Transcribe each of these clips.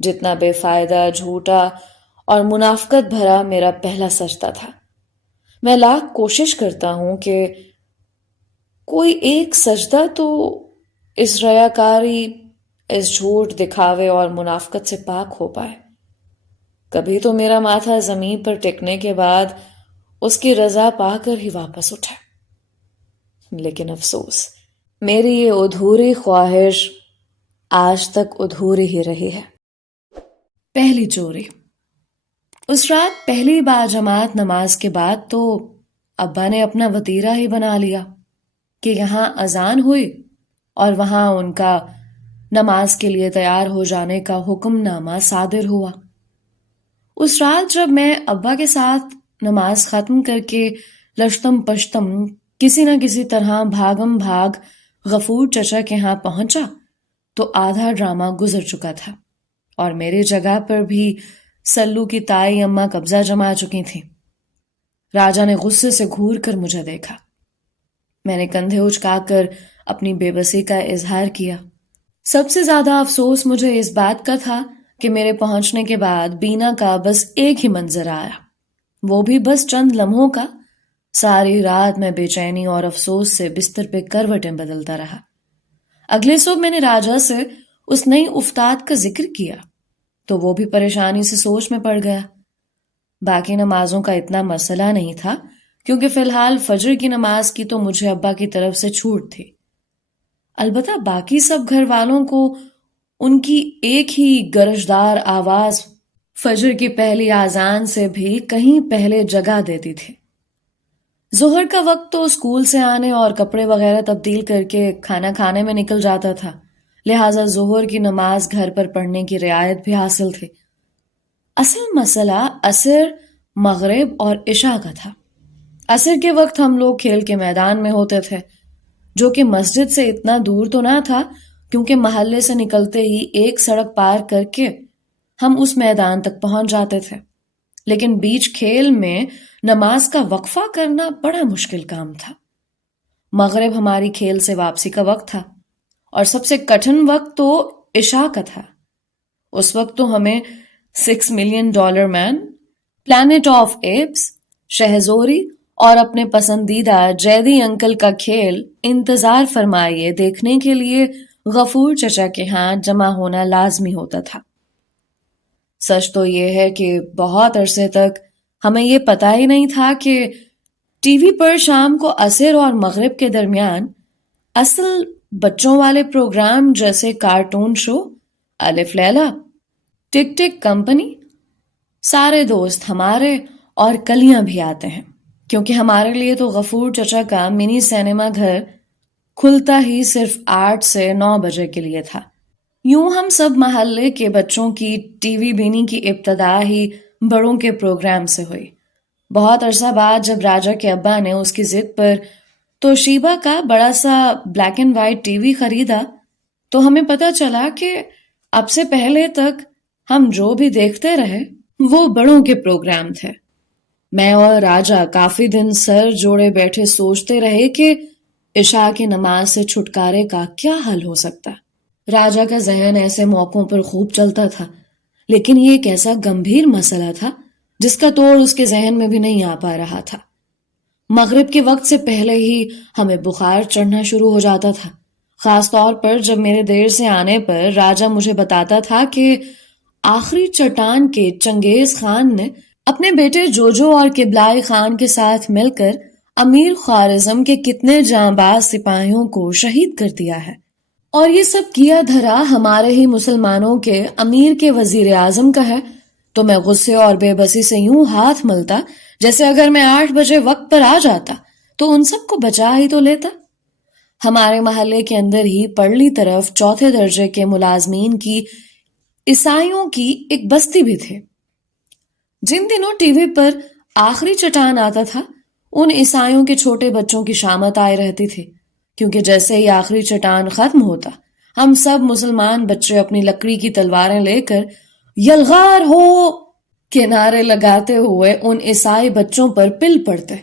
جتنا بے فائدہ، جھوٹا اور منافقت بھرا میرا پہلا سجدہ تھا۔ میں لاکھ کوشش کرتا ہوں کہ کوئی ایک سجدہ تو اس ریاکاری، اس جھوٹ، دکھاوے اور منافقت سے پاک ہو پائے۔ کبھی تو میرا ماتھا زمین پر ٹکنے کے بعد اس کی رضا پا کر ہی واپس اٹھا، لیکن افسوس، میری یہ ادھوری خواہش آج تک ادھوری ہی رہی ہے۔ پہلی چوری۔ اس رات پہلی باجماعت نماز کے بعد تو ابا نے اپنا وتیرہ ہی بنا لیا کہ یہاں اذان ہوئی اور وہاں ان کا نماز کے لیے تیار ہو جانے کا حکم نامہ صادر ہوا۔ اس رات جب میں ابا کے ساتھ نماز ختم کر کے لشتم پشتم کسی نہ کسی طرح بھاگم بھاگ غفور چچا کے ہاں پہنچا تو آدھا ڈرامہ گزر چکا تھا اور میری جگہ پر بھی سلو کی تائی اماں قبضہ جما چکی تھیں۔ راجا نے غصے سے گھور کر مجھے دیکھا۔ میں نے کندھے اچکا کر اپنی بے بسی کا اظہار کیا۔ سب سے زیادہ افسوس مجھے اس بات کا تھا کہ میرے پہنچنے کے بعد بینا کا بس ایک ہی منظر آیا، وہ بھی بس چند لمحوں کا۔ ساری رات میں بے چینی اور افسوس سے بستر پہ کروٹیں بدلتا رہا۔ اگلے صبح میں نے راجا سے اس نئی افتاد کا ذکر کیا تو وہ بھی پریشانی سے سوچ میں پڑ گیا۔ باقی نمازوں کا اتنا مسئلہ نہیں تھا کیونکہ فی الحال فجر کی نماز کی تو مجھے ابا کی طرف سے چھوٹ تھی۔ البتہ باقی سب گھر والوں کو ان کی ایک ہی گرجدار آواز فجر کی پہلی اذان سے بھی کہیں پہلے جگا دیتی تھی۔ ظہر کا وقت تو اسکول سے آنے اور کپڑے وغیرہ تبدیل کر کے کھانا کھانے میں نکل جاتا تھا، لہٰذا ظہر کی نماز گھر پر پڑھنے کی رعایت بھی حاصل تھی۔ اصل مسئلہ عصر، مغرب اور عشاء کا تھا۔ عصر کے وقت ہم لوگ کھیل کے میدان میں ہوتے تھے، جو کہ مسجد سے اتنا دور تو نہ تھا کیونکہ محلے سے نکلتے ہی ایک سڑک پار کر کے ہم اس میدان تک پہنچ جاتے تھے، لیکن بیچ کھیل میں نماز کا وقفہ کرنا بڑا مشکل کام تھا۔ مغرب ہماری کھیل سے واپسی کا وقت تھا اور سب سے کٹھن وقت تو عشاء کا تھا۔ اس وقت تو ہمیں $6 million man, planet of apes, Shahzori اور اپنے پسندیدہ جیدی انکل کا کھیل انتظار فرمائیے دیکھنے کے لیے غفور چچا کے ہاں جمع ہونا لازمی ہوتا تھا۔ سچ تو یہ ہے کہ بہت عرصے تک ہمیں یہ پتہ ہی نہیں تھا کہ ٹی وی پر شام کو عصر اور مغرب کے درمیان اصل بچوں والے پروگرام جیسے کارٹون شو، الف لیلا، ٹک ٹک کمپنی، سارے دوست ہمارے اور کلیاں بھی آتے ہیں، کیونکہ ہمارے لیے تو غفور چچا کا منی سینما گھر کھلتا ہی صرف 8 سے 9 بجے کے لیے تھا۔ یوں ہم سب محلے کے بچوں کی ٹی وی بینی کی ابتدا ہی بڑوں کے پروگرام سے ہوئی۔ بہت عرصہ بعد جب راجا کے ابا نے اس کی ضد پر توشیبا کا بڑا سا black and white T V خریدا تو ہمیں پتہ چلا کہ اب سے پہلے تک ہم جو بھی دیکھتے رہے وہ بڑوں کے پروگرام تھے۔ میں اور راجا کافی دن سر جوڑے بیٹھے سوچتے رہے کہ عشاء کی نماز سے چھٹکارے کا کیا حل ہو سکتا۔ راجا کا ذہن ایسے موقعوں پر خوب چلتا تھا، لیکن یہ ایک ایسا گمبھیر مسئلہ تھا جس کا توڑ اس کے ذہن میں بھی نہیں آ پا رہا تھا۔ مغرب کے وقت سے پہلے ہی ہمیں بخار چڑھنا شروع ہو جاتا تھا، خاص طور پر جب میرے دیر سے آنے پر راجا مجھے بتاتا تھا کہ آخری چٹان کے چنگیز خان نے اپنے بیٹے جوجو اور قبلائی خان کے ساتھ مل کر امیر خوارزم کے کتنے جانباز سپاہیوں کو شہید کر دیا ہے، اور یہ سب کیا دھرا ہمارے ہی مسلمانوں کے امیر کے وزیر اعظم کا ہے۔ تو میں غصے اور بے بسی سے یوں ہاتھ ملتا جیسے اگر میں 8 بجے وقت پر آ جاتا تو ان سب کو بچا ہی تو لیتا۔ ہمارے محلے کے اندر ہی پرلی طرف 4تھے درجے کے ملازمین کی عیسائیوں کی ایک بستی بھی تھی۔ جن دنوں ٹی وی پر آخری چٹان آتا تھا ان عیسائیوں کے چھوٹے بچوں کی شامت آئی رہتی تھی، کیونکہ جیسے ہی آخری چٹان ختم ہوتا ہم سب مسلمان بچے اپنی لکڑی کی تلواریں لے کر یلغار ہو کے نعرے لگاتے ہوئے ان عیسائی بچوں پر پل پڑتے۔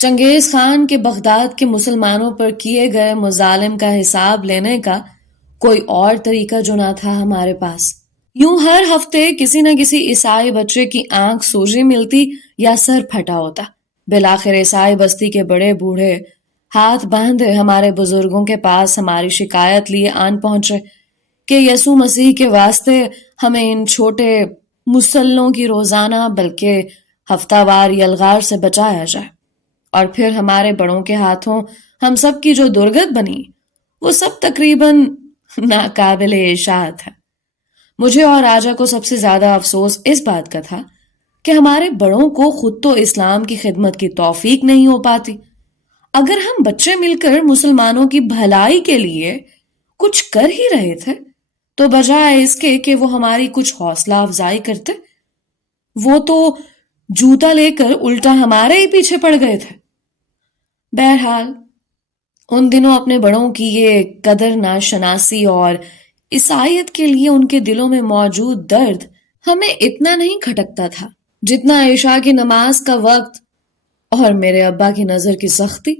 چنگیز خان کے بغداد کے مسلمانوں پر کیے گئے مظالم کا حساب لینے کا کوئی اور طریقہ جو نہ تھا ہمارے پاس۔ یوں ہر ہفتے کسی نہ کسی عیسائی بچے کی آنکھ سوجی ملتی یا سر پھٹا ہوتا۔ بالآخر عیسائی بستی کے بڑے بوڑھے ہاتھ باندھے ہمارے بزرگوں کے پاس ہماری شکایت لیے آن پہنچے کہ یسوع مسیح کے واسطے ہمیں ان چھوٹے مسلوں کی روزانہ بلکہ ہفتہ وار یلغار سے بچایا جائے۔ اور پھر ہمارے بڑوں کے ہاتھوں ہم سب کی جو درگت بنی وہ سب تقریباً ناقابل اشاعت ہے۔ مجھے اور راجا کو سب سے زیادہ افسوس اس بات کا تھا کہ ہمارے بڑوں کو خود تو اسلام کی خدمت کی توفیق نہیں ہو پاتی۔ اگر ہم بچے مل کر مسلمانوں کی بھلائی کے لیے کچھ کر ہی رہے تھے تو بجائے اس کے کہ وہ ہماری کچھ حوصلہ افزائی کرتے، وہ تو جوتا لے کر الٹا ہمارے ہی پیچھے پڑ گئے تھے۔ بہرحال ان دنوں اپنے بڑوں کی یہ قدر ناشناسی اور عیسائیت کے لیے ان کے دلوں میں موجود درد ہمیں اتنا نہیں کھٹکتا تھا جتنا عشاء کی نماز کا وقت اور میرے ابا کی نظر کی سختی۔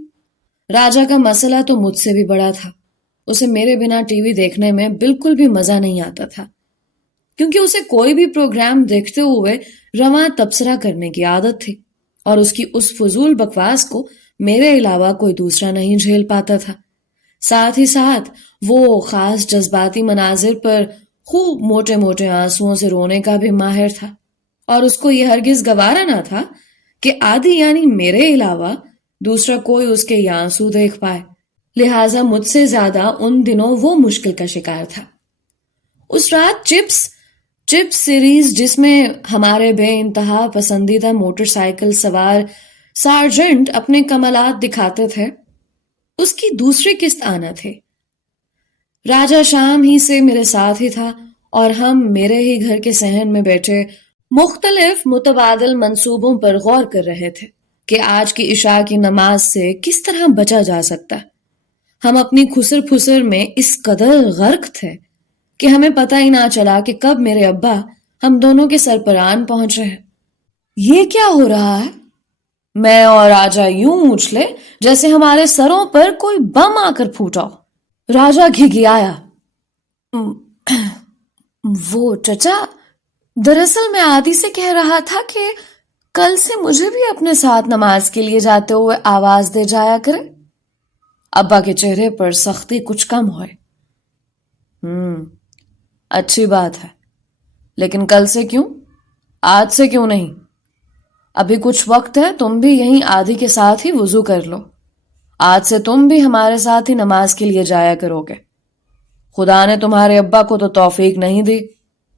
راجا کا مسئلہ تو مجھ سے بھی بڑا تھا۔ اسے میرے بنا ٹی وی دیکھنے میں بالکل بھی مزہ نہیں آتا تھا، کیونکہ اسے کوئی بھی پروگرام دیکھتے ہوئے رواں تبصرہ کرنے کی عادت تھی، اور اس کی اس فضول بکواس کو میرے علاوہ کوئی دوسرا نہیں جھیل پاتا تھا۔ ساتھ ہی ساتھ وہ خاص جذباتی مناظر پر خوب موٹے موٹے آنسوؤں سے رونے کا بھی ماہر تھا، اور اس کو یہ ہرگز گوارا نہ تھا کہ عادی یعنی میرے علاوہ دوسرا کوئی اس کے یہ آنسو دیکھ پائے۔ لہٰذا مجھ سے زیادہ ان دنوں وہ مشکل کا شکار تھا۔ اس رات چپس سیریز، جس میں ہمارے بے انتہا پسندیدہ موٹر سائیکل سوار سارجنٹ اپنے کمالات دکھاتے تھے، اس کی دوسری قسط آنا تھے۔ راجا شام ہی سے میرے ساتھ ہی تھا اور ہم میرے ہی گھر کے صحن میں بیٹھے مختلف متبادل منصوبوں پر غور کر رہے تھے کہ آج کی عشاء کی نماز سے کس طرح بچا جا سکتا ہے۔ ہم اپنی خسر پھسر میں اس قدر غرق تھے کہ ہمیں پتہ ہی نہ چلا کہ کب میرے ابا ہم دونوں کے سر پر آن پہنچ رہے ہیں۔ یہ کیا ہو رہا ہے؟ میں اور راجا یوں اچھلے جیسے ہمارے سروں پر کوئی بم آ کر پھوٹا ہو۔ راجا گھگھیایا، وہ چچا، دراصل میں عادی سے کہہ رہا تھا کہ کل سے مجھے بھی اپنے ساتھ نماز کے لیے جاتے ہوئے آواز دے جایا کرے۔ ابا کے چہرے پر سختی کچھ کم ہوئے۔ اچھی بات ہے، لیکن کل سے کیوں؟ آج سے کیوں نہیں؟ ابھی کچھ وقت ہے، تم بھی یہیں آدھی کے ساتھ ہی وضو کر لو۔ آج سے تم بھی ہمارے ساتھ ہی نماز کے لیے جایا کرو گے۔ خدا نے تمہارے ابا کو تو توفیق نہیں دی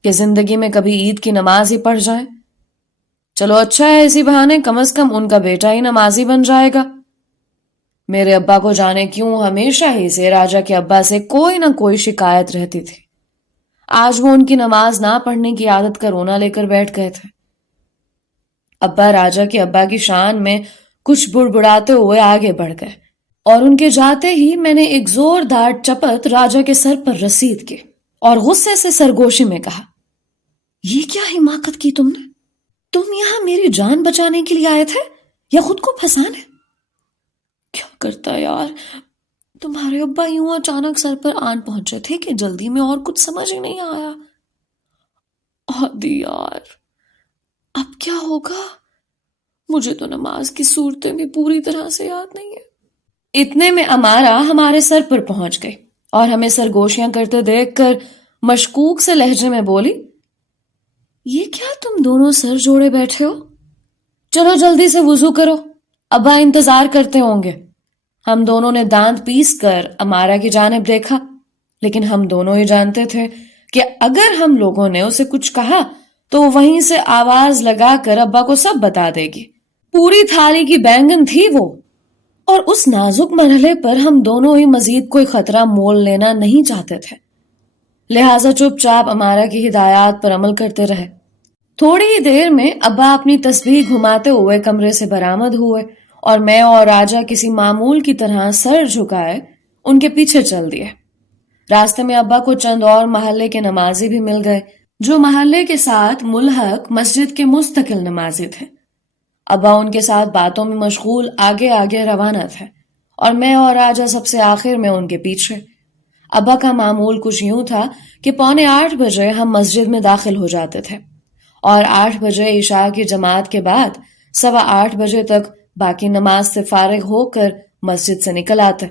کہ زندگی میں کبھی عید کی نماز ہی پڑھ جائیں۔ چلو اچھا ہے، اسی بہانے کم از کم ان کا بیٹا ہی نمازی بن جائے گا۔ میرے ابا کو جانے کیوں ہمیشہ ہی سے راجا کے ابا سے کوئی نہ کوئی شکایت رہتی تھی۔ آج وہ ان کی نماز نہ پڑھنے کی عادت کا رونا لے کر بیٹھ گئے تھے۔ ابا راجا کے ابا کی شان میں کچھ بڑبڑاتے ہوئے آگے بڑھ گئے، اور ان کے جاتے ہی میں نے ایک زوردار چپت راجا کے سر پر رسید کی اور غصے سے سرگوشی میں کہا، یہ کیا حماقت کی تم نے؟ تم یہاں میری جان بچانے کے لیے آئے تھے یا خود کو پھنسانے؟ کیا کرتا یار، تمہارے ابا یوں اچانک سر پر آن پہنچے تھے کہ جلدی میں اور کچھ سمجھ ہی نہیں آیا۔ عادی یار، اب کیا ہوگا؟ مجھے تو نماز کی صورتیں بھی پوری طرح سے یاد نہیں ہے۔ اتنے میں امارا ہمارے سر پر پہنچ گئی اور ہمیں سرگوشیاں کرتے دیکھ کر مشکوک سے لہجے میں بولی، یہ کیا تم دونوں سر جوڑے بیٹھے ہو؟ چلو جلدی سے وضو کرو، ابا انتظار کرتے ہوں گے۔ ہم دونوں نے دانت پیس کر امارا کی جانب دیکھا، لیکن ہم دونوں ہی جانتے تھے کہ اگر ہم لوگوں نے اسے کچھ کہا تو وہیں سے آواز لگا کر ابا کو سب بتا دے گی۔ پوری تھالی کی بینگن تھی وہ، اور اس نازک مرحلے پر ہم دونوں ہی مزید کوئی خطرہ مول لینا نہیں چاہتے تھے، لہٰذا چپ چاپ امارا کی ہدایات پر عمل کرتے رہے۔ تھوڑی ہی دیر میں ابا اپنی تسبیح گھماتے ہوئے کمرے سے برآمد ہوئے اور میں اور راجا کسی معمول کی طرح سر جھکائے ان کے پیچھے چل دیے۔ راستے میں ابا کو چند اور محلے کے نمازی بھی مل گئے جو محلے کے ساتھ ملحق مسجد کے مستقل نمازی تھے۔ ابا ان کے ساتھ باتوں میں مشغول آگے آگے روانہ تھے اور میں اور راجا سب سے آخر میں ان کے پیچھے۔ ابا کا معمول کچھ یوں تھا کہ 7:45 ہم مسجد میں داخل ہو جاتے تھے اور 8 عشاء کی جماعت کے بعد 8:15 تک باقی نماز سے فارغ ہو کر مسجد سے نکل آتے۔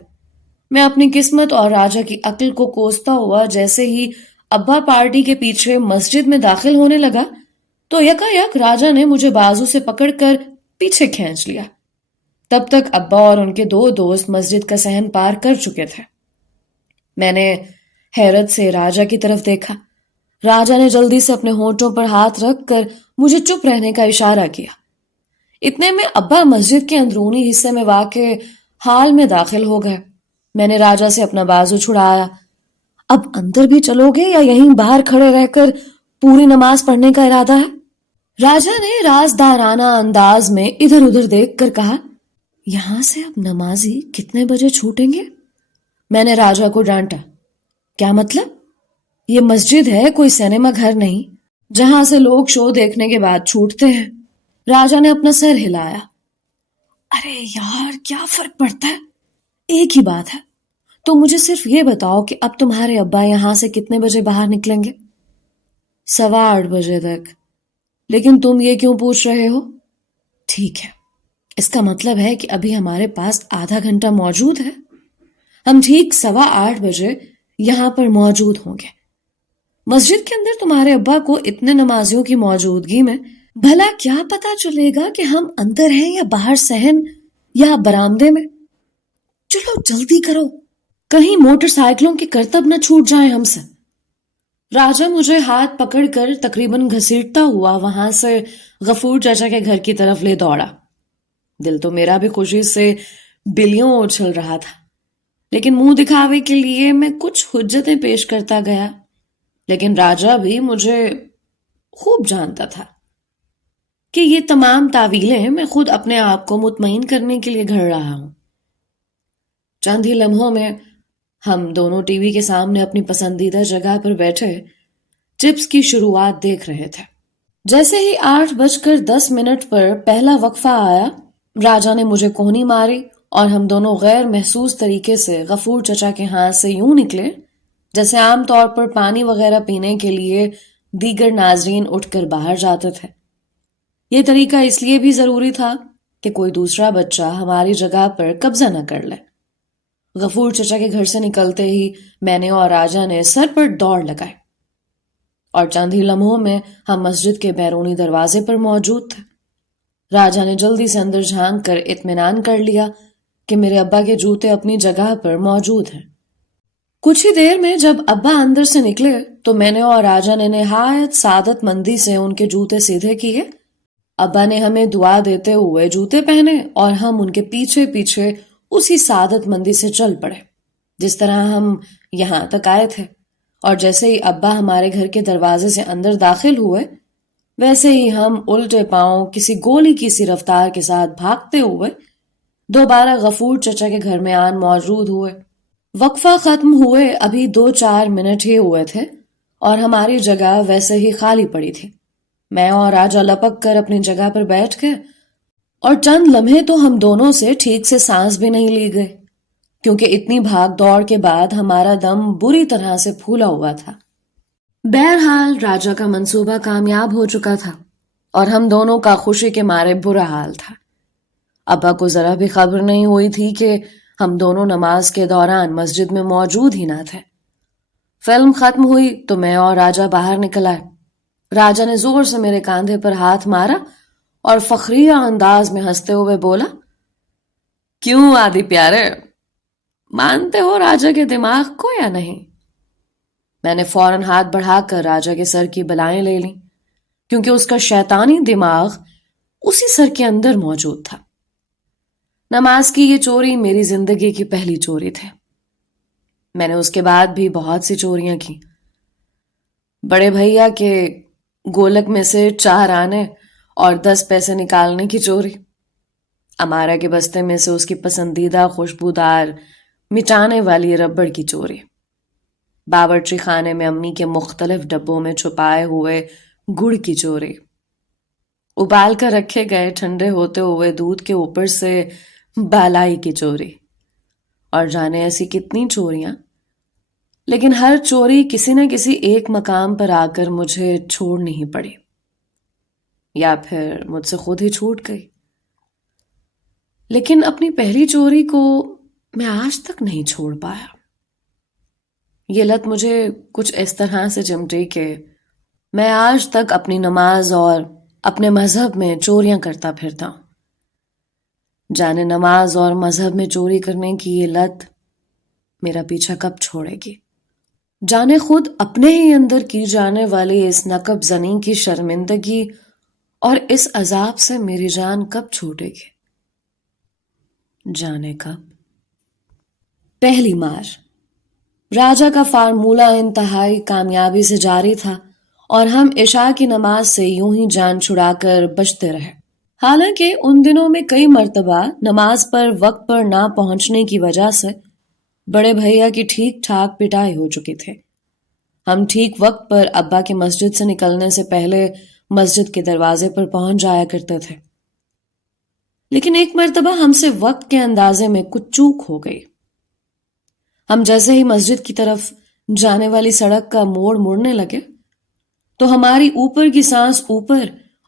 میں اپنی قسمت اور راجا کی عقل کو کوستا ہوا جیسے ہی ابا پارٹی کے پیچھے مسجد میں داخل ہونے لگا تو یکا راجا نے مجھے بازو سے پکڑ کر پیچھے کھینچ لیا۔ تب تک ابا اور ان کے 2 دوست مسجد کا صحن پار کر چکے تھے۔ میں نے حیرت سے راجا کی طرف دیکھا۔ راجا نے جلدی سے اپنے ہونٹوں پر ہاتھ رکھ کر مجھے چپ رہنے کا اشارہ کیا۔ اتنے میں ابا مسجد کے اندرونی حصے میں واقع ہال میں داخل ہو گئے۔ میں نے راجا سے اپنا بازو چھڑایا۔ اب اندر بھی چلو گے یا یہیں باہر کھڑے رہ کر پوری نماز پڑھنے کا ارادہ ہے؟ راجا نے رازدارانہ انداز میں ادھر ادھر دیکھ کر کہا، یہاں سے اب نمازی کتنے بجے چھوٹیں گے؟ میں نے راجا کو ڈانٹا، کیا مطلب؟ یہ مسجد ہے، کوئی سینما گھر نہیں جہاں سے لوگ شو دیکھنے کے بعد چھوٹتے ہیں۔ راجا نے اپنا سر ہلایا۔ ارے یار، کیا فرق پڑتا ہے، ایک ہی بات ہے۔ تو مجھے صرف یہ بتاؤ کہ اب تمہارے ابا یہاں سے کتنے بجے باہر نکلیں گے؟ 8:15 تک۔ لیکن تم یہ کیوں پوچھ رہے ہو؟ ٹھیک ہے، اس کا مطلب ہے کہ ابھی ہمارے پاس آدھا گھنٹہ موجود ہے۔ ہم ٹھیک 8:15 یہاں پر موجود ہوں گے۔ مسجد کے اندر تمہارے ابا کو اتنے نمازیوں کی موجودگی میں بھلا کیا پتا چلے گا کہ ہم اندر ہیں یا باہر صحن یا برآمدے میں؟ چلو جلدی کرو، کہیں موٹر سائیکلوں کے کرتب نہ چھوٹ جائیں ہم سے۔ راجا مجھے ہاتھ پکڑ کر تقریباً گھسیٹتا ہوا وہاں سے غفور چچا کے گھر کی طرف لے دوڑا۔ دل تو میرا بھی خوشی سے بلیوں اچھل رہا تھا، لیکن منہ دکھاوے کے لیے میں کچھ حجتیں پیش کرتا گیا۔ لیکن راجا بھی مجھے خوب جانتا تھا کہ یہ تمام تعویلیں میں خود اپنے آپ کو مطمئن کرنے کے لیے گھڑ رہا ہوں۔ چند ہی لمحوں میں ہم دونوں ٹی وی کے سامنے اپنی پسندیدہ جگہ پر بیٹھے چپس کی شروعات دیکھ رہے تھے۔ جیسے ہی 8:10 پر پہلا وقفہ آیا، راجا نے مجھے کوہنی ماری اور ہم دونوں غیر محسوس طریقے سے غفور چچا کے ہاتھ سے یوں نکلے جیسے عام طور پر پانی وغیرہ پینے کے لیے دیگر ناظرین اٹھ کر باہر جاتے تھے۔ یہ طریقہ اس لیے بھی ضروری تھا کہ کوئی دوسرا بچہ ہماری جگہ پر قبضہ نہ کر لے۔ غفور چچا کے گھر سے نکلتے ہی میں نے اور راجا نے سر پر دوڑ لگائی اور چند ہی لمحوں میں ہم مسجد کے بیرونی دروازے پر موجود تھے۔ راجا نے جلدی سے اندر جھانک کر اطمینان کر لیا کہ میرے ابا کے جوتے اپنی جگہ پر موجود ہیں۔ کچھ ہی دیر میں جب ابا اندر سے نکلے تو میں نے اور راجا نے نہایت سعادت مندی سے ان کے جوتے سیدھے کیے۔ ابا نے ہمیں دعا دیتے ہوئے جوتے پہنے اور ہم ان کے پیچھے پیچھے اسی سعادت مندی سے چل پڑے جس طرح ہم یہاں تک آئے تھے، اور جیسے ہی ابا ہمارے گھر کے دروازے سے اندر داخل ہوئے ویسے ہی ہم الٹے پاؤں کسی گولی کی سی رفتار کے ساتھ بھاگتے ہوئے دوبارہ غفور چچا کے گھر میں آن موجود ہوئے۔ وقفہ ختم ہوئے ابھی 2-4 منٹ ہی ہوئے تھے اور ہماری جگہ ویسے ہی خالی پڑی تھی۔ میں اور راجا لپک کر اپنی جگہ پر بیٹھ گئے اور چند لمحے تو ہم دونوں سے ٹھیک سے سانس بھی نہیں لی گئی، کیونکہ اتنی بھاگ دوڑ کے بعد ہمارا دم بری طرح سے پھولا ہوا تھا۔ بہرحال راجا کا منصوبہ کامیاب ہو چکا تھا اور ہم دونوں کا خوشی کے مارے برا حال تھا۔ ابا کو ذرا بھی خبر نہیں ہوئی تھی کہ ہم دونوں نماز کے دوران مسجد میں موجود ہی نہ تھے۔ فلم ختم ہوئی تو میں اور راجا باہر نکل آئے۔ راجا نے زور سے میرے کاندھے پر ہاتھ مارا اور فخریہ انداز میں ہنستے ہوئے بولا، کیوں آدی پیارے، مانتے ہو راجا کے دماغ کو یا نہیں؟ میں نے فوراً ہاتھ بڑھا کر راجا کے سر کی بلائیں لے لیں، کیونکہ اس کا شیطانی دماغ اسی سر کے اندر موجود تھا۔ نماز کی یہ چوری میری زندگی کی پہلی چوری تھی۔ میں نے اس کے بعد بھی بہت سی چوریاں کی۔ بڑے بھیا کے گولک میں سے 4 آنے اور 10 پیسے نکالنے کی چوری، امارا کے بستے میں سے اس کی پسندیدہ خوشبودار مٹانے والی ربڑ کی چوری، باورچی خانے میں امی کے مختلف ڈبوں میں چھپائے ہوئے گڑ کی چوری، ابال کر رکھے گئے ٹھنڈے ہوتے ہوئے دودھ کے اوپر سے بالائی کی چوری، اور جانے ایسی کتنی چوریاں لیکن ہر چوری کسی نہ کسی ایک مقام پر آ کر مجھے چھوڑنی ہی پڑی، یا پھر مجھ سے خود ہی چھوٹ گئی۔ لیکن اپنی پہلی چوری کو میں آج تک نہیں چھوڑ پایا۔ یہ لت مجھے کچھ اس طرح سے چمٹی کہ میں آج تک اپنی نماز اور اپنے مذہب میں چوریاں کرتا پھرتا ہوں۔ جانے نماز اور مذہب میں چوری کرنے کی یہ لت میرا پیچھا کب چھوڑے گی؟ جانے خود اپنے ہی اندر کی جانے والی اس نقب زنی کی شرمندگی اور اس عذاب سے میری جان کب چھوٹے گی؟ جانے کب؟ پہلی مار۔ راجا کا فارمولہ انتہائی کامیابی سے جاری تھا اور ہم عشاء کی نماز سے یوں ہی جان چھڑا کر بچتے رہے۔ حالانکہ ان دنوں میں کئی مرتبہ نماز پر وقت پر نہ پہنچنے کی وجہ سے بڑے بھیا کی ٹھیک ٹھاک پٹائی ہو چکی تھی۔ ہم ٹھیک وقت پر ابا کے مسجد سے نکلنے سے پہلے مسجد کے دروازے پر پہنچ جایا کرتے تھے، لیکن ایک مرتبہ ہم سے وقت کے اندازے میں کچھ چوک ہو گئی۔ ہم جیسے ہی مسجد کی طرف جانے والی سڑک کا موڑ مڑنے لگے تو ہماری اوپر کی سانس اوپر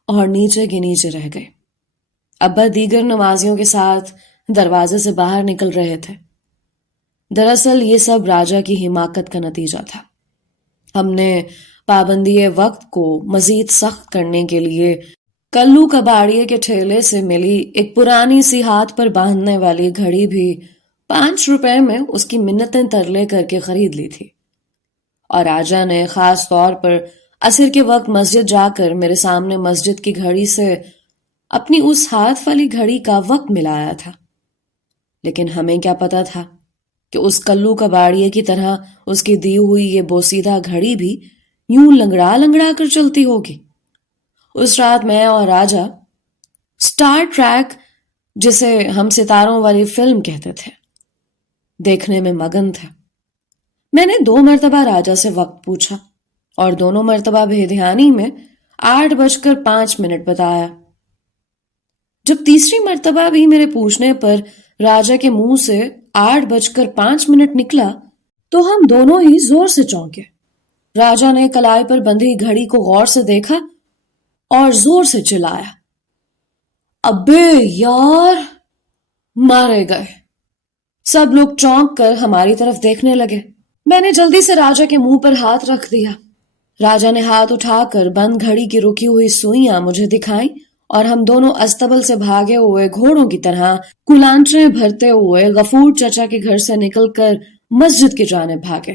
اور نیچے کی نیچے رہ گئے۔ ابا دیگر نمازیوں کے ساتھ دروازے سے باہر نکل رہے تھے۔ دراصل یہ سب راجا کی حماقت کا نتیجہ تھا۔ ہم نے پابندی وقت کو مزید سخت کرنے کے لیے کلو کباڑیے کے ٹھیلے سے ملی ایک پرانی سی ہاتھ پر باندھنے والی گھڑی بھی 5 روپے میں اس کی منتیں ترلے کر کے خرید لی تھی، اور راجا نے خاص طور پر عصر کے وقت مسجد جا کر میرے سامنے مسجد کی گھڑی سے اپنی اس ہاتھ والی گھڑی کا وقت ملایا تھا۔ لیکن ہمیں کیا پتا تھا کہ اس کلو کباڑیے کی طرح اس کی دی ہوئی یہ بوسیدہ گھڑی بھی یوں لنگڑا لنگڑا کر چلتی ہوگی۔ اس رات میں اور راجا سٹار ٹریک، جسے ہم ستاروں والی فلم کہتے تھے، دیکھنے میں مگن تھے۔ میں نے 2 مرتبہ راجا سے وقت پوچھا اور دونوں مرتبہ بے دھیانی میں 8:05 بتایا۔ جب تیسری مرتبہ بھی میرے پوچھنے پر راجا کے منہ سے 8:05 نکلا تو ہم دونوں ہی زور سے چونکے۔ راجا نے کلائی پر بندھی گھڑی کو غور سے دیکھا اور زور سے چلایا، ابے یار! مارے گئے۔ سب لوگ چونک کر ہماری طرف دیکھنے لگے۔ میں نے جلدی سے راجا کے منہ پر ہاتھ رکھ دیا۔ راجا نے ہاتھ اٹھا کر بند گھڑی کی رکی ہوئی سوئیاں مجھے دکھائیں اور ہم دونوں استبل سے بھاگے ہوئے گھوڑوں کی طرح کلانچریں بھرتے ہوئے غفور چچا کے گھر سے نکل کر مسجد کی جانب بھاگے۔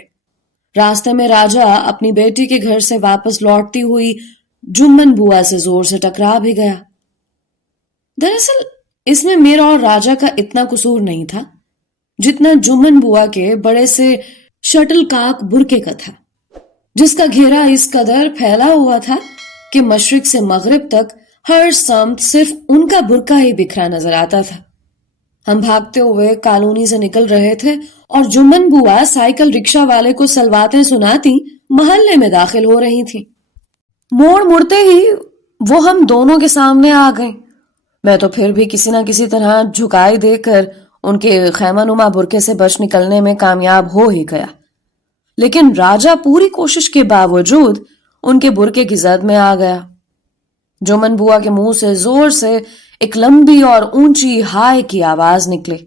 راستے میں راجا اپنی بیٹی کے گھر سے واپس لوٹتی ہوئی جمن بوا سے زور سے ٹکرا بھی گیا۔ دراصل اس میں میرا اور راجا کا اتنا قصور نہیں تھا جتنا جمن بوا کے بڑے سے شٹل کاک برقے کا تھا، جس کا گھیرا اس قدر پھیلا ہوا تھا کہ مشرق سے مغرب تک ہر سمت صرف ان کا برقع ہی بکھرا نظر آتا تھا۔ ہم بھاگتے ہوئے کالونی سے نکل رہے تھے اور جمن بوا سائیکل رکشہ والے کو سلواتیں سناتی محلے میں داخل ہو رہی تھی۔ موڑ مڑتے ہی وہ ہم دونوں کے سامنے آ گئیں۔ میں تو پھر بھی کسی نہ کسی طرح جھکائی دے کر ان کے خیمہ نما برقعے سے بچ نکلنے میں کامیاب ہو ہی گیا، لیکن راجا پوری کوشش کے باوجود ان کے برقعے کی زد میں آ گیا۔ جمن بوا کے منہ سے زور سے ایک لمبی اور اونچی ہائے کی آواز نکلی۔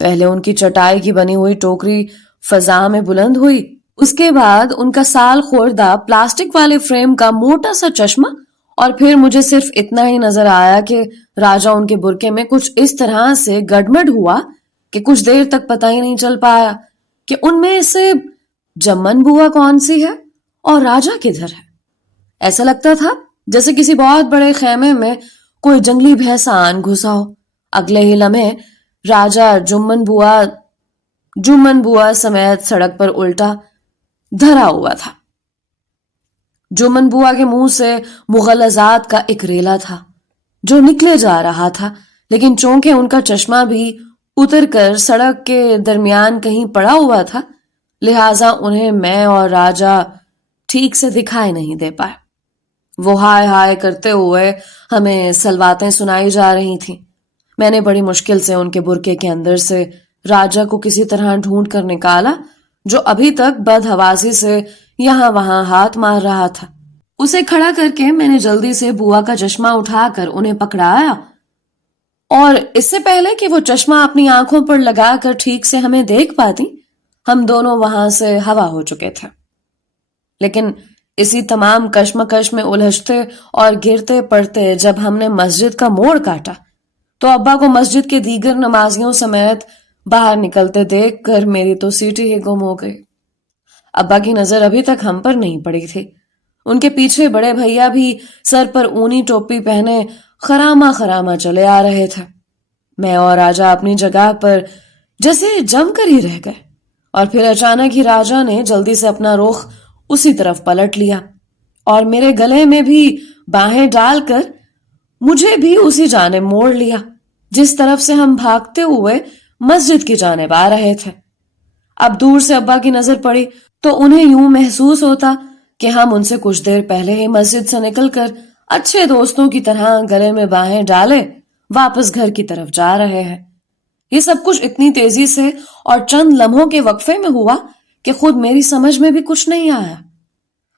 پہلے ان کی چٹائی کی بنی ہوئی ٹوکری فضا میں بلند ہوئی، اس کے بعد ان کا سال خوردہ پلاسٹک والے فریم کا موٹا سا چشمہ، اور پھر مجھے صرف اتنا ہی نظر آیا کہ راجا ان کے برقعے میں کچھ اس طرح سے گڈمڈ ہوا کہ کچھ دیر تک پتہ ہی نہیں چل پایا کہ ان میں سے جمن بوا کون سی ہے اور راجا کدھر ہے۔ ایسا لگتا تھا جیسے کسی بہت بڑے خیمے میں کوئی جنگلی بھینسان گھسا ہو۔ اگلے ہی لمحے راجا جمن بوا سمیت سڑک پر الٹا دھرا ہوا تھا۔ جمن بوا کے منہ سے مغلظات کا ایک ریلا تھا جو نکلے جا رہا تھا، لیکن چونکہ ان کا چشمہ بھی اتر کر سڑک کے درمیان کہیں پڑا ہوا تھا، لہٰذا انہیں میں اور راجا ٹھیک سے دکھائی نہیں دے پائے۔ وہ ہائے ہائے کرتے ہوئے ہمیں سلواتیں سنائی جا رہی تھیں۔ میں نے بڑی مشکل سے ان کے برقعے کے اندر سے راجا کو کسی طرح ڈھونڈ کر نکالا جو ابھی تک بدحواسی سے یہاں وہاں ہاتھ مار رہا تھا۔ اسے کھڑا کر کے میں نے جلدی سے بوا کا چشمہ اٹھا کر انہیں پکڑایا، اور اس سے پہلے کہ وہ چشمہ اپنی آنکھوں پر لگا کر ٹھیک سے ہمیں دیکھ پاتی، ہم دونوں وہاں سے ہوا ہو چکے تھے۔ لیکن اسی تمام کشمکش میں الجھتے اور گرتے پڑتے جب ہم نے مسجد کا موڑ کاٹا تو ابا کو مسجد کے دیگر نمازیوں سمیت باہر نکلتے دیکھ کر میری تو سیٹی ہی گم ہو گئی۔ ابا کی نظر ابھی تک ہم پر نہیں پڑی تھی۔ ان کے پیچھے بڑے بھیا بھی سر پر اونی ٹوپی پہنے خراما خراما چلے آ رہے تھے۔ میں اور راجا اپنی جگہ پر جیسے جم کر ہی رہ گئے، اور پھر اچانک ہی راجا نے جلدی سے اپنا رخ اسی طرف پلٹ لیا اور میرے گلے میں بھی باہیں ڈال کر مجھے بھی اسی جانب موڑ لیا جس طرف سے ہم بھاگتے ہوئے مسجد کی جانب آ رہے تھے۔ اب دور سے ابا کی نظر پڑی تو انہیں یوں محسوس ہوتا کہ ہم ان سے کچھ دیر پہلے ہی مسجد سے نکل کر اچھے دوستوں کی طرح گلے میں باہیں ڈالے واپس گھر کی طرف جا رہے ہیں۔ یہ سب کچھ اتنی تیزی سے اور چند لمحوں کے وقفے میں ہوا کہ خود میری سمجھ میں بھی کچھ نہیں آیا۔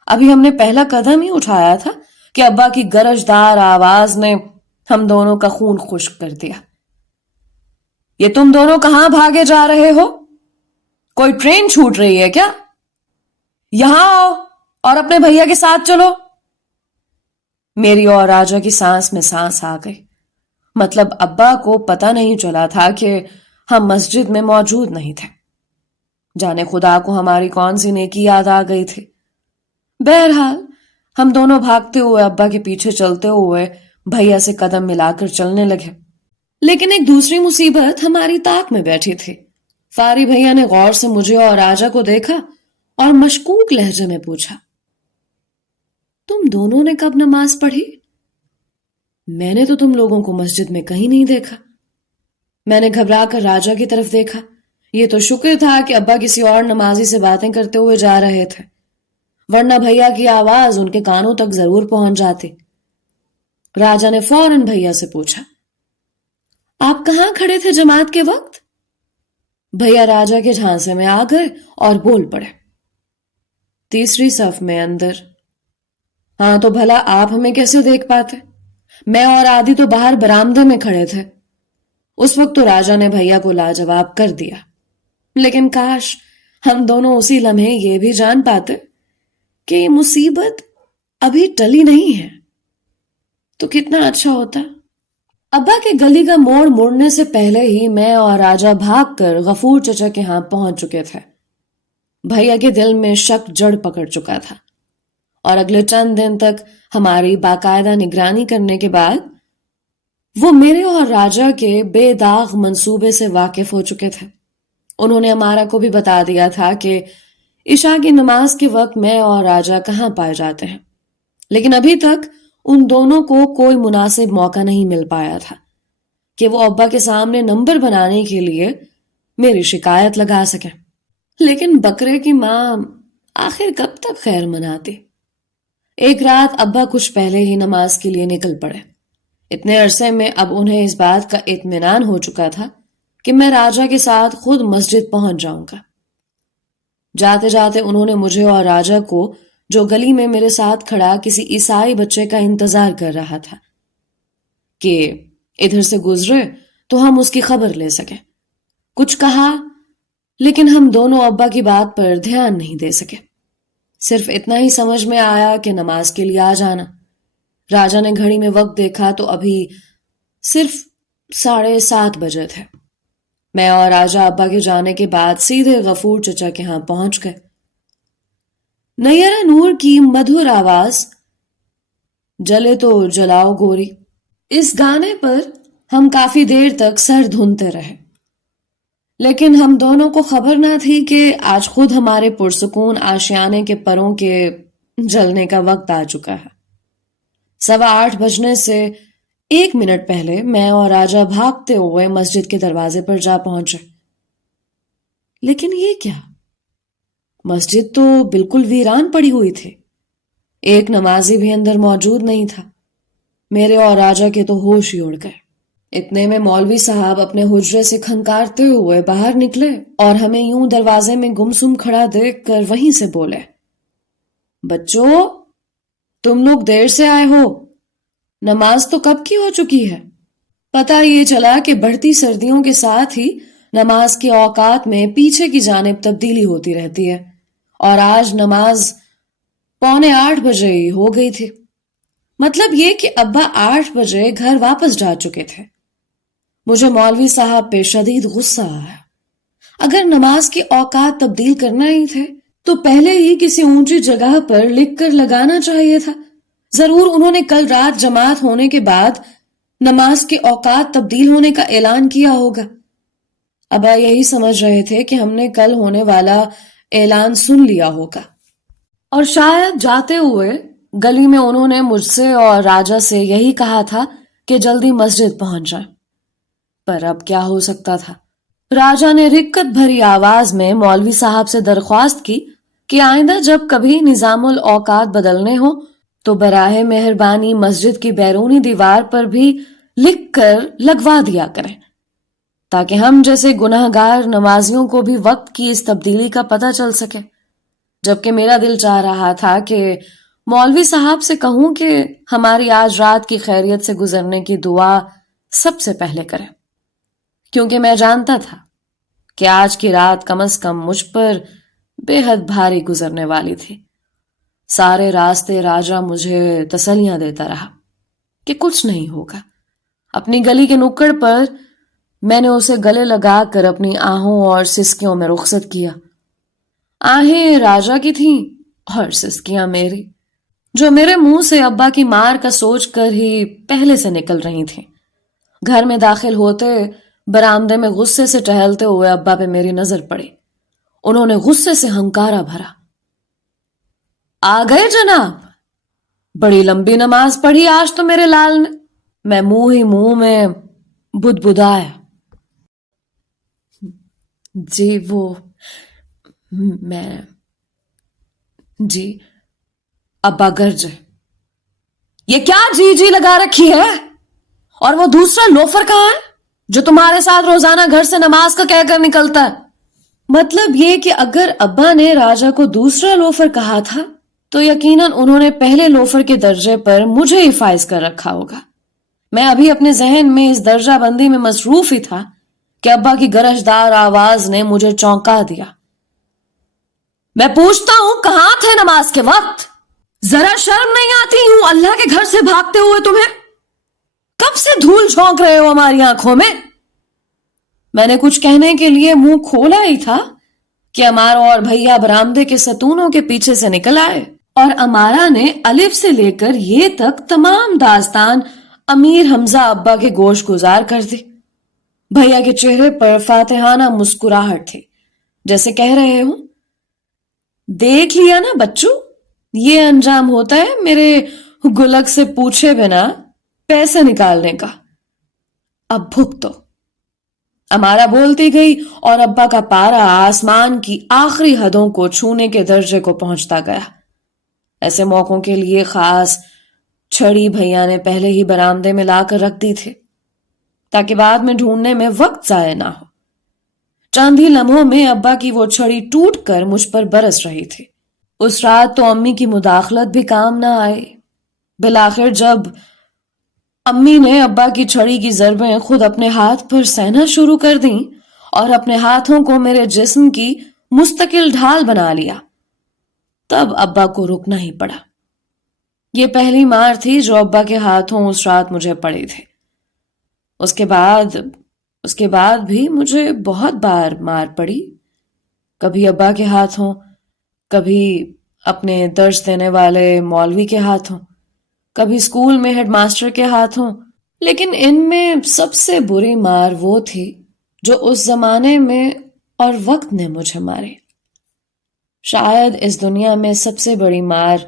ابھی ہم نے پہلا قدم ہی اٹھایا تھا کہ ابا کی گرجدار آواز نے ہم دونوں کا خون خشک کر دیا۔ یہ تم دونوں کہاں بھاگے جا رہے ہو؟ کوئی ٹرین چھوٹ رہی ہے کیا؟ یہاں آؤ اور اپنے بھیا کے ساتھ چلو۔ میری اور راجا کی سانس میں سانس آ گئی۔ مطلب ابا کو پتہ نہیں چلا تھا کہ ہم مسجد میں موجود نہیں تھے۔ جانے خدا کو ہماری کون سی نیکی یاد آ گئی تھی۔ بہرحال ہم دونوں بھاگتے ہوئے ابا کے پیچھے چلتے ہوئے بھیا سے قدم ملا کر چلنے لگے۔ لیکن ایک دوسری مصیبت ہماری طاق میں بیٹھی تھی۔ فاری بھیا نے غور سے مجھے اور راجا کو دیکھا اور مشکوک لہجے میں پوچھا، تم دونوں نے کب نماز پڑھی؟ میں نے تو تم لوگوں کو مسجد میں کہیں نہیں دیکھا۔ میں نے گھبرا کر راجا کی طرف دیکھا۔ یہ تو شکر تھا کہ ابا کسی اور نمازی سے باتیں کرتے ہوئے جا رہے تھے، ورنہ بھیا کی آواز ان کے کانوں تک ضرور پہنچ جاتی۔ راجا نے فوراً بھیا سے پوچھا، آپ کہاں کھڑے تھے جماعت کے وقت؟ بھیا راجا کے جھانسے میں آ گئے اور بول پڑے، تیسری صف میں اندر۔ ہاں تو بھلا آپ ہمیں کیسے دیکھ پاتے؟ میں اور آدی تو باہر برآمدے میں کھڑے تھے۔ اس وقت تو راجا نے بھیا کو لاجواب کر دیا، لیکن کاش ہم دونوں اسی لمحے یہ بھی جان پاتے کہ یہ مصیبت ابھی ٹلی نہیں ہے تو کتنا اچھا ہوتا۔ ابا کے گلی کا موڑ مڑنے سے پہلے ہی میں اور راجا بھاگ کر غفور چچا کے ہاں پہنچ چکے تھے۔ بھیا کے دل میں شک جڑ پکڑ چکا تھا، اور اگلے چند دن تک ہماری باقاعدہ نگرانی کرنے کے بعد وہ میرے اور راجا کے بے داغ منصوبے سے واقف ہو چکے تھے۔ انہوں نے ہمارا کو بھی بتا دیا تھا کہ عشاء کی نماز کے وقت میں اور راجا کہاں پائے جاتے ہیں، لیکن ابھی تک ان دونوں کو کوئی مناسب موقع نہیں مل پایا تھا کہ وہ ابا کے سامنے نمبر بنانے کے لیے میری شکایت لگا سکیں۔ لیکن بکرے کی ماں آخر کب تک خیر مناتی؟ ایک رات ابا کچھ پہلے ہی نماز کے لیے نکل پڑے۔ اتنے عرصے میں اب انہیں اس بات کا اطمینان ہو چکا تھا کہ میں راجا کے ساتھ خود مسجد پہنچ جاؤں گا۔ جاتے جاتے انہوں نے مجھے اور راجا کو، جو گلی میں میرے ساتھ کھڑا کسی عیسائی بچے کا انتظار کر رہا تھا، کہ ادھر سے گزرے تو ہم اس کی خبر لے سکیں، کچھ کہا، لیکن ہم دونوں ابا کی بات پر دھیان نہیں دے سکے۔ صرف اتنا ہی سمجھ میں آیا کہ نماز کے لیے آ جانا۔ راجا نے گھڑی میں وقت دیکھا تو ابھی صرف 7:30 بجے تھے۔ میں اور راجا ابا کے جانے کے بعد سیدھے غفور چچا کے ہاں پہنچ گئے۔ نیرہ نور کی مدھر آواز جلے تو جلاؤ گوری، اس گانے پر ہم کافی دیر تک سر دھنتے رہے، لیکن ہم دونوں کو خبر نہ تھی کہ آج خود ہمارے پرسکون آشیانے کے پروں کے جلنے کا وقت آ چکا ہے۔ 8:15 بجنے سے 1 منٹ پہلے میں اور راجا بھاگتے ہوئے مسجد کے دروازے پر جا پہنچے۔ لیکن یہ کیا؟ مسجد تو بالکل ویران پڑی ہوئی تھی، ایک نمازی بھی اندر موجود نہیں تھا۔ میرے اور راجا کے تو ہوش ہی اڑ گئے۔ اتنے میں مولوی صاحب اپنے حجرے سے کھنکارتے ہوئے باہر نکلے اور ہمیں یوں دروازے میں گمسم کھڑا دیکھ کر وہیں سے بولے، بچوں تم لوگ دیر سے آئے ہو، نماز تو کب کی ہو چکی ہے؟ پتہ یہ چلا کہ بڑھتی سردیوں کے ساتھ ہی نماز کے اوقات میں پیچھے کی جانب تبدیلی ہوتی رہتی ہے، اور آج نماز 7:45 ہی ہو گئی تھی۔ مطلب یہ کہ ابا 8 بجے گھر واپس جا چکے تھے۔ مجھے مولوی صاحب پہ شدید غصہ آیا۔ اگر نماز کے اوقات تبدیل کرنا ہی تھے تو پہلے ہی کسی اونچی جگہ پر لکھ کر لگانا چاہیے تھا۔ ضرور انہوں نے کل رات جماعت ہونے کے بعد نماز کے اوقات تبدیل ہونے کا اعلان کیا ہوگا۔ ابا یہی سمجھ رہے تھے کہ ہم نے کل ہونے والا اعلان سن لیا ہوگا، اور شاید جاتے ہوئے گلی میں انہوں نے مجھ سے اور راجا سے یہی کہا تھا کہ جلدی مسجد پہنچ جائیں۔ پر اب کیا ہو سکتا تھا؟ راجا نے رکت بھری آواز میں مولوی صاحب سے درخواست کی کہ آئندہ جب کبھی نظام الاوقات بدلنے ہوں تو براہ مہربانی مسجد کی بیرونی دیوار پر بھی لکھ کر لگوا دیا کریں، تاکہ ہم جیسے گناہ گار نمازیوں کو بھی وقت کی اس تبدیلی کا پتہ چل سکے۔ جبکہ میرا دل چاہ رہا تھا کہ مولوی صاحب سے کہوں کہ ہماری آج رات کی خیریت سے گزرنے کی دعا سب سے پہلے کریں، کیونکہ میں جانتا تھا کہ آج کی رات کم از کم مجھ پر بے حد بھاری گزرنے والی تھی۔ سارے راستے راجا مجھے تسلیاں دیتا رہا کہ کچھ نہیں ہوگا۔ اپنی گلی کے نکڑ پر میں نے اسے گلے لگا کر اپنی آہوں اور سسکیوں میں رخصت کیا۔ آہیں راجا کی تھیں اور سسکیاں میری، جو میرے منہ سے ابا کی مار کا سوچ کر ہی پہلے سے نکل رہی تھیں۔ گھر میں داخل ہوتے برآمدے میں غصے سے ٹہلتے ہوئے ابا پہ میری نظر پڑی۔ انہوں نے غصے سے ہنکارا بھرا، آ گئے جناب؟ بڑی لمبی نماز پڑھی آج تو میرے لال نے۔ میں منہ ہی منہ میں بدبدایا، جی وہ میں جی ابا گرجے، یہ کیا جی جی لگا رکھی ہے؟ اور وہ دوسرا لوفر کہاں ہے جو تمہارے ساتھ روزانہ گھر سے نماز کا کہہ کر نکلتا ہے؟ مطلب یہ کہ اگر ابا نے راجا کو دوسرا لوفر کہا تھا تو یقیناً انہوں نے پہلے لوفر کے درجے پر مجھے ہی فائز کر رکھا ہوگا۔ میں ابھی اپنے ذہن میں اس درجہ بندی میں مصروف ہی تھا کہ ابا کی گرجدار آواز نے مجھے چونکا دیا۔ میں پوچھتا ہوں کہاں تھے نماز کے وقت؟ ذرا شرم نہیں آتی ہوں اللہ کے گھر سے بھاگتے ہوئے تمہیں؟ کب سے دھول جھونک رہے ہو ہماری آنکھوں میں؟ میں نے کچھ کہنے کے لیے منہ کھولا ہی تھا کہ امارا اور بھیا برآمدے کے ستونوں کے پیچھے سے نکل آئے، اور امارا نے الف سے لے کر یہ تک تمام داستان امیر حمزہ ابا کے گوش گزار کر دی۔ بھیا کے چہرے پر فاتحانہ مسکراہٹ تھی، جیسے کہہ رہے ہوں، دیکھ لیا نا بچوں، یہ انجام ہوتا ہے میرے گلک سے پوچھے بنا پیسے نکالنے کا، اب بھگتو۔ امارا بولتی گئی اور ابا کا پارا آسمان کی آخری حدوں کو چھونے کے درجے کو پہنچتا گیا۔ ایسے موقعوں کے لیے خاص چھڑی بھیا نے پہلے ہی برآمدے میں لا کر رکھ دی تھی تاکہ بعد میں ڈھونڈنے میں وقت ضائع نہ ہو۔ چند ہی لمحوں میں ابا کی وہ چھڑی ٹوٹ کر مجھ پر برس رہی تھی۔ اس رات تو امی کی مداخلت بھی کام نہ آئی۔ بالآخر جب امی نے ابا کی چھڑی کی ضربیں خود اپنے ہاتھ پر سہنا شروع کر دیں اور اپنے ہاتھوں کو میرے جسم کی مستقل ڈھال بنا لیا، تب ابا کو رکنا ہی پڑا۔ یہ پہلی مار تھی جو ابا کے ہاتھوں اس رات مجھے پڑی تھی۔ اس کے بعد بھی مجھے بہت بار مار پڑی، کبھی ابا کے ہاتھوں، کبھی اپنے درس دینے والے مولوی کے ہاتھوں، کبھی اسکول میں ہیڈ ماسٹر کے ہاتھوں، لیکن ان میں سب سے بری مار وہ تھی جو اس زمانے میں اور وقت نے مجھے ماری۔ شاید اس دنیا میں سب سے بڑی مار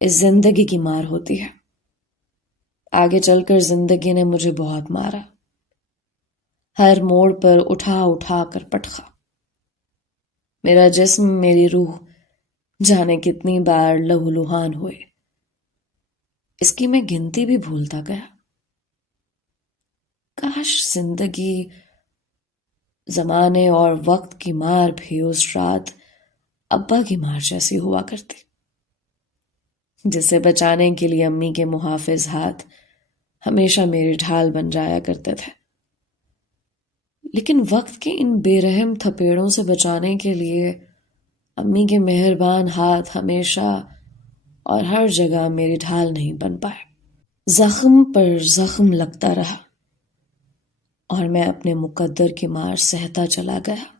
اس زندگی کی مار ہوتی ہے۔ آگے چل کر زندگی نے مجھے بہت مارا، ہر موڑ پر اٹھا اٹھا کر پٹخا۔ میرا جسم، میری روح جانے کتنی بار لہولہان ہوئے، اس کی میں گنتی بھی بھولتا گیا۔ کاش زندگی، زمانے اور وقت کی مار بھی اس رات ابا کی مار جیسی ہوا کرتی، جسے بچانے کے لیے امی کے محافظ ہاتھ ہمیشہ میری ڈھال بن جایا کرتے تھے۔ لیکن وقت کے ان بے رحم تھپیڑوں سے بچانے کے لیے امی کے مہربان ہاتھ ہمیشہ اور ہر جگہ میری ڈھال نہیں بن پائے۔ زخم پر زخم لگتا رہا اور میں اپنے مقدر کی مار سہتا چلا گیا۔